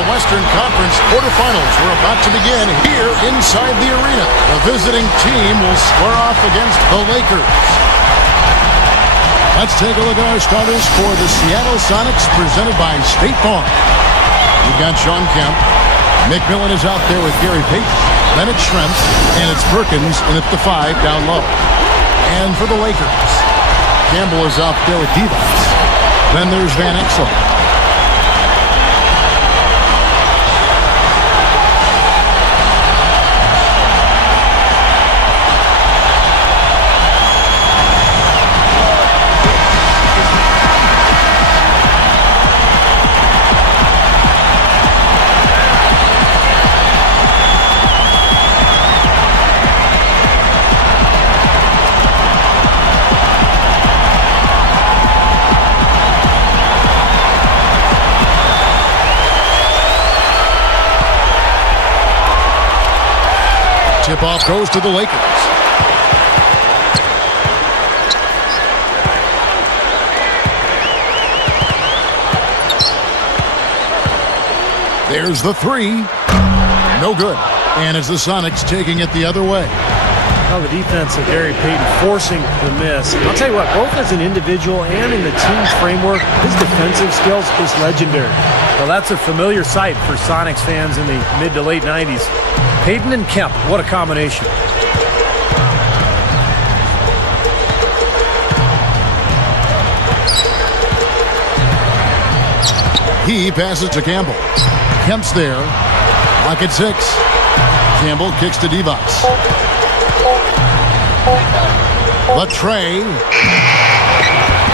the Western Conference quarterfinals were about to begin here inside the arena. The visiting team will square off against the Lakers. Let's take a look at our starters for the Seattle Sonics presented by State Farm. We've got Sean Kemp. McMillan is out there with Gary Payton. Then it's Schrempf, and it's Perkins in at the 5 down low. And for the Lakers, Campbell is out there with Divac. Then there's Van Exel. Tip-off goes to the Lakers. There's the 3. No good. And it's the Sonics taking it the other way. Well, the defense of Gary Payton forcing the miss. I'll tell you what, both as an individual and in the team framework, his defensive skills is legendary. Well, that's a familiar sight for Sonics fans in the mid to late 90s. Payton and Kemp, what a combination. He passes to Campbell. Kemp's there. Pocket 6. Campbell kicks to Divac. Latrey.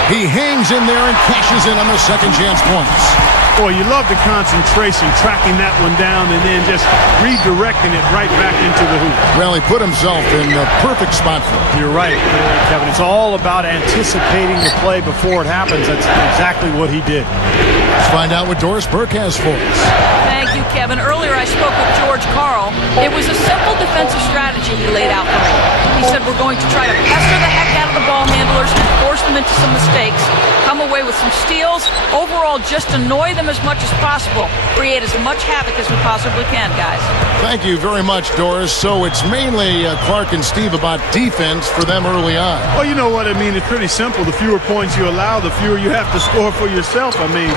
He hangs in there and cashes in on the second chance points. Boy, you love the concentration, tracking that one down and then just redirecting it right back into the hoop. Well, he put himself in the perfect spot for it. You're right, Kevin. It's all about anticipating the play before it happens. That's exactly what he did. Let's find out what Doris Burke has for us. Thank you, Kevin. Earlier I spoke with George Karl. It was a simple defensive strategy he laid out for me. He said we're going to try to pester the heck out of the ball handlers and force them into some mistakes, come away with some steals, overall just annoy them as much as possible, create as much havoc as we possibly can, guys. Thank you very much, Doris. So it's mainly Clark and Steve about defense for them early on. Well, you know what I mean. It's pretty simple. The fewer points you allow, the fewer you have to score for yourself. I mean,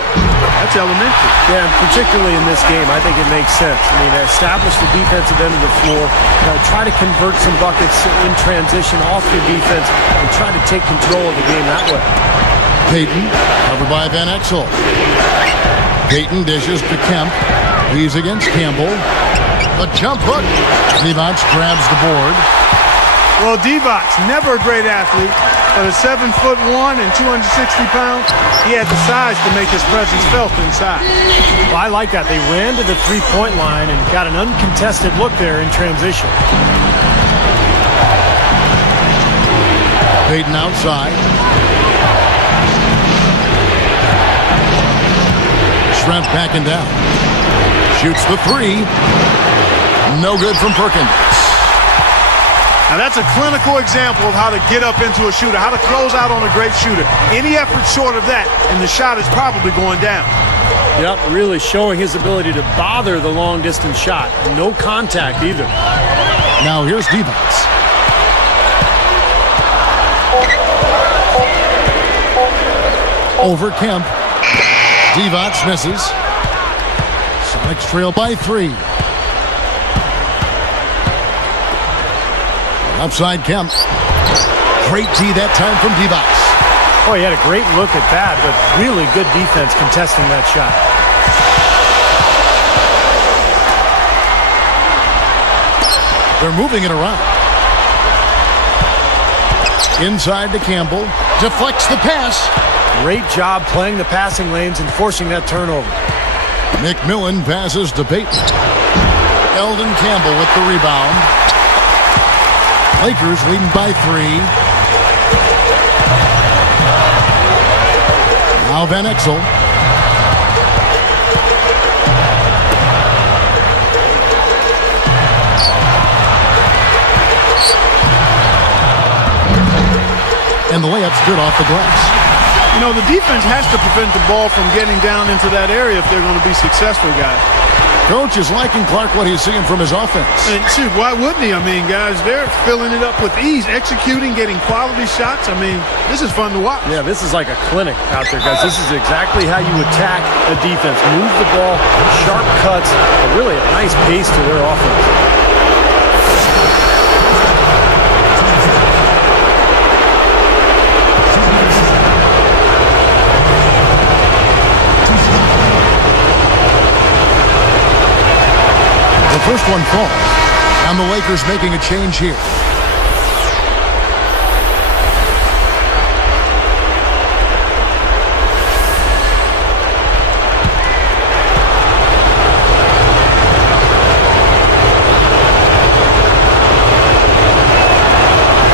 that's elementary. Yeah, and particularly in this game, I think it makes sense. I mean, establish the defensive end of the floor, try to convert some buckets in transition off your defense, and try to take control of the game that way. Payton, covered by Van Exel. Payton dishes to Kemp. He's against Campbell. A jump hook. Divac grabs the board. Well, Divac, never a great athlete, but at 7'1" and 260 pounds, he had the size to make his presence felt inside. Well, I like that. They ran to the three-point line and got an uncontested look there in transition. Payton outside. Schrempf backing down. Shoots the 3. No good from Perkins. Now that's a clinical example of how to get up into a shooter, how to close out on a great shooter. Any effort short of that, and the shot is probably going down. Yep, really showing his ability to bother the long-distance shot. No contact either. Now here's Divac. Over Kemp. Divac misses. Sonics trail by 3. Upside Kemp. Great D that time from Divac. Oh, he had a great look at that, but really good defense contesting that shot. They're moving it around. Inside to Campbell. Deflects the pass. Great job playing the passing lanes and forcing that turnover. McMillan passes to Payton. Eldon Campbell with the rebound. Lakers leading by 3. Now Van Exel. And the layup's good off the glass. You know, the defense has to prevent the ball from getting down into that area if they're going to be successful, guys. Coach is liking Clark what he's seeing from his offense. And shoot, why wouldn't he? I mean, guys, they're filling it up with ease, executing, getting quality shots. I mean, this is fun to watch. Yeah, this is like a clinic out there, guys. This is exactly how you attack a defense. Move the ball, sharp cuts, and really a nice pace to their offense. The first one falls, and the Lakers making a change here.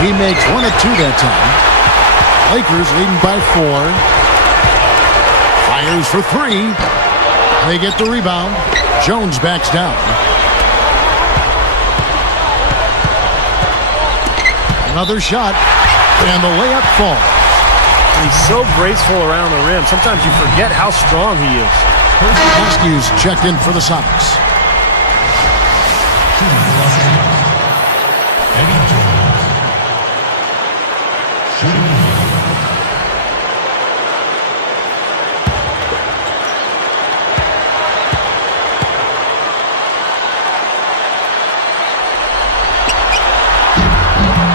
He makes 1 of 2 that time. Lakers leading by 4. Fires for 3. They get the rebound. Jones backs down. Another shot, and the layup falls. He's so graceful around the rim. Sometimes you forget how strong he is. Matthews checked in for the Sonics.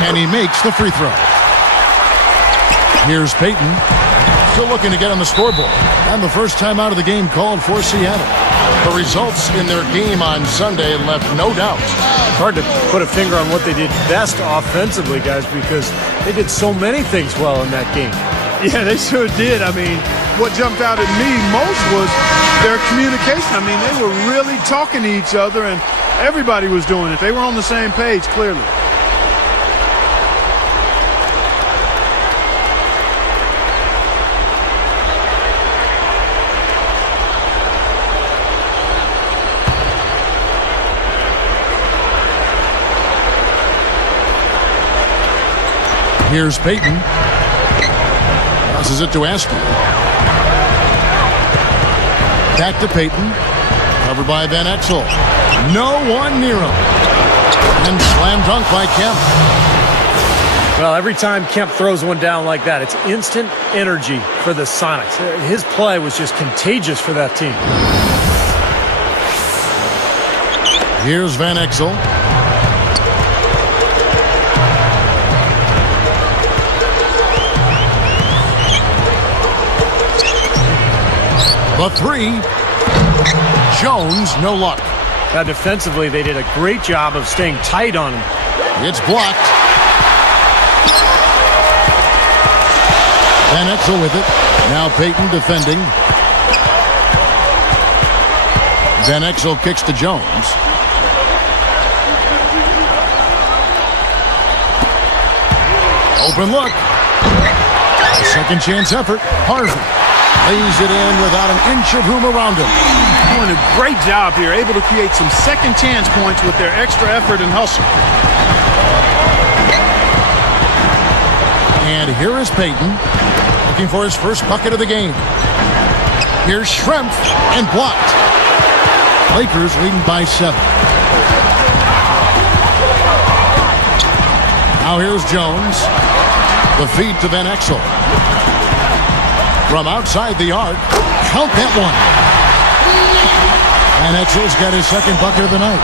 And he makes the free throw. Here's Payton, still looking to get on the scoreboard. And the first time out of the game called for Seattle. The results in their game on Sunday left no doubt. It's hard to put a finger on what they did best offensively, guys, because they did so many things well in that game. Yeah, they sure did. I mean, what jumped out at me most was their communication. I mean, they were really talking to each other, and everybody was doing it. They were on the same page, clearly. Here's Payton. Passes it to Askew. Back to Payton. Covered by Van Exel. No one near him. And slam dunk by Kemp. Well, every time Kemp throws one down like that, it's instant energy for the Sonics. His play was just contagious for that team. Here's Van Exel. The 3. Jones, no luck. Now, defensively, they did a great job of staying tight on him. It's blocked. Van Exel with it. Now Payton defending. Van Exel kicks to Jones. Open look. A second chance effort. Harvey lays it in without an inch of room around him. Doing a great job here, able to create some second chance points with their extra effort and hustle. And here is Payton, looking for his first bucket of the game. Here's Schrempf, and blocked. Lakers leading by 7. Now here's Jones. The feed to Van Exel. From outside the arc, count that one. Van Exel's got his second bucket of the night.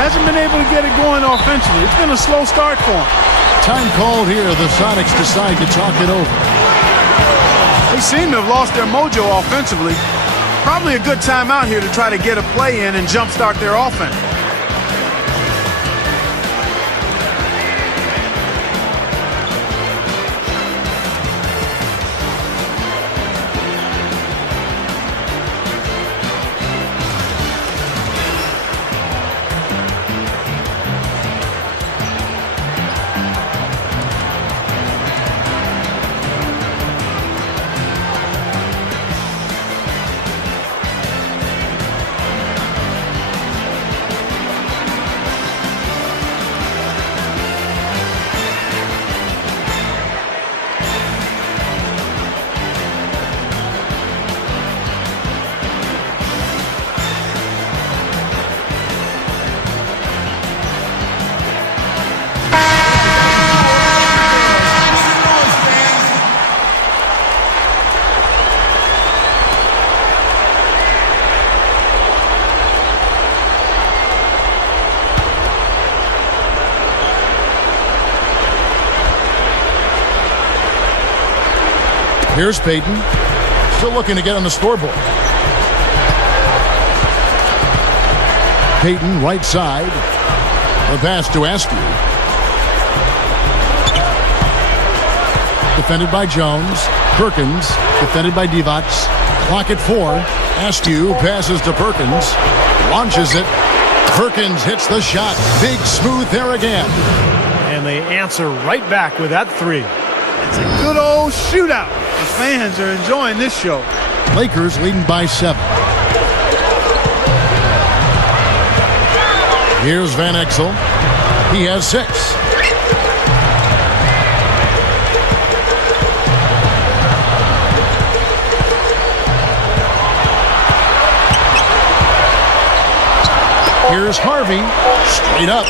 Hasn't been able to get it going offensively. It's been a slow start for him. Time called here. The Sonics decide to talk it over. They seem to have lost their mojo offensively. Probably a good time out here to try to get a play in and jumpstart their offense. Here's Payton. Still looking to get on the scoreboard. Payton, right side. The pass to Askew. Defended by Jones. Perkins, defended by Divac. Clock at 4. Askew passes to Perkins. Launches it. Perkins hits the shot. Big smooth there again. And they answer right back with that 3. It's a good old shootout. The fans are enjoying this show. Lakers leading by 7. Here's Van Exel. He has 6. Here's Harvey. Straight up.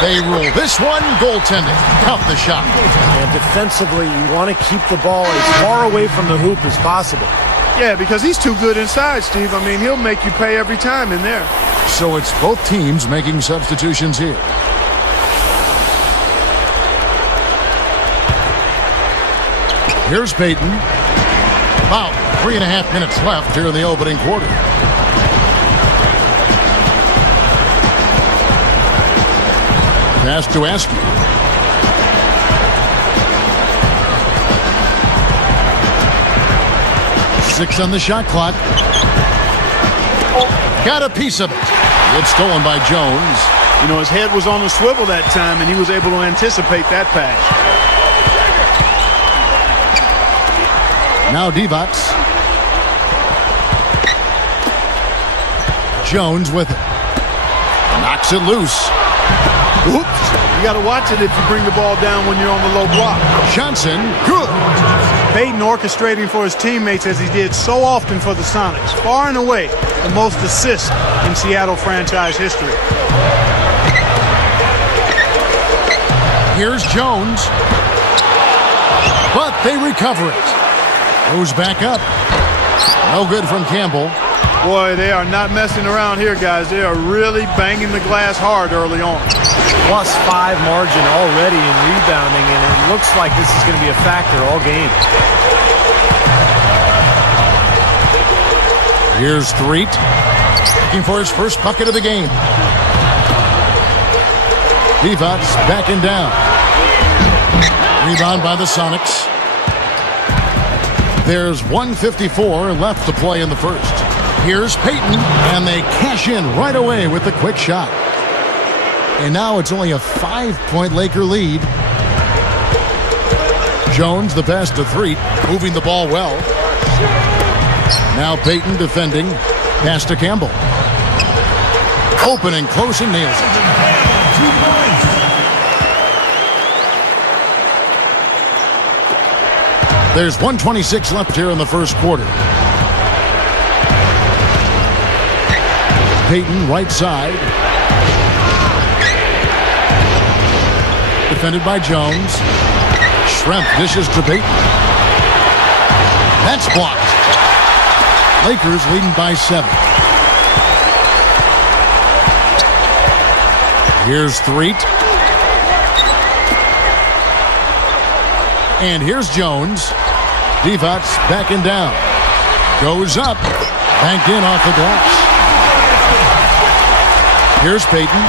They rule this one. Goaltending. Count the shot. And defensively, you want to keep the ball as far away from the hoop as possible. Yeah, because he's too good inside, Steve. I mean, he'll make you pay every time in there. So it's both teams making substitutions here. Here's Payton. About 3.5 minutes left here in the opening quarter. Pass to Askew. Six on the shot clock. Got a piece of it. It's stolen by Jones. You know, his head was on the swivel that time, and he was able to anticipate that pass. Now Divac. Jones with it. Knocks it loose. Oops. You got to watch it if you bring the ball down when you're on the low block. Johnson, good. Payton orchestrating for his teammates as he did so often for the Sonics. Far and away, the most assists in Seattle franchise history. Here's Jones. But they recover it. Goes back up. No good from Campbell. Boy, they are not messing around here, guys. They are really banging the glass hard early on. +5 margin already in rebounding, and it looks like this is going to be a factor all game. Here's Threet. Looking for his first bucket of the game. Divac backing down. Rebound by the Sonics. There's 1:54 left to play in the first. Here's Payton, and they cash in right away with the quick shot. And now it's only a 5-point Laker lead. Jones, the pass to Threet, moving the ball well. Now Payton defending. Pass to Campbell. Open and close and nails it. There's 1:26 left here in the first quarter. Payton, right side. Defended by Jones. Schrempf dishes to Payton. That's blocked. Lakers leading by 7. Here's Threet. And here's Jones. Divac backing down. Goes up. Banked in off the glass. Here's Payton.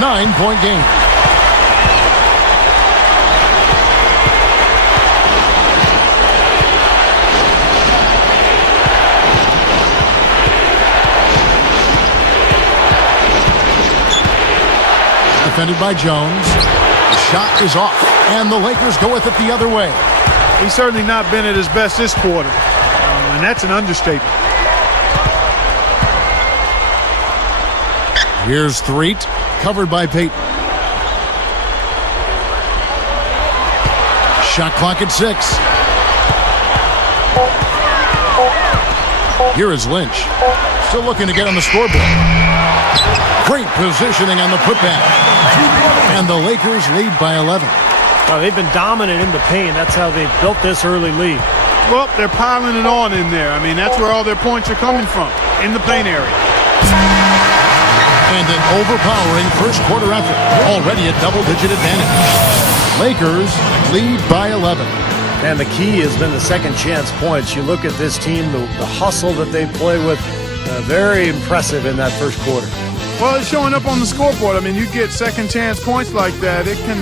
9-point game. Defended by Jones. The shot is off. And the Lakers go with it the other way. He's certainly not been at his best this quarter. And that's an understatement. Here's Threet, covered by Payton. Shot clock at 6. Here is Lynch. Still looking to get on the scoreboard. Great positioning on the putback. And the Lakers lead by 11. Well, they've been dominant in the paint. That's how they've built this early lead. Well, they're piling it on in there. I mean, that's where all their points are coming from, in the paint area. And an overpowering first quarter effort. Already a double-digit advantage. Lakers lead by 11. And the key has been the second chance points. You look at this team, the hustle that they play with, very impressive in that first quarter. Well, it's showing up on the scoreboard. I mean, you get second chance points like that, it can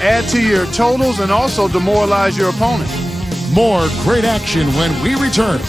add to your totals and also demoralize your opponent. More great action when we return.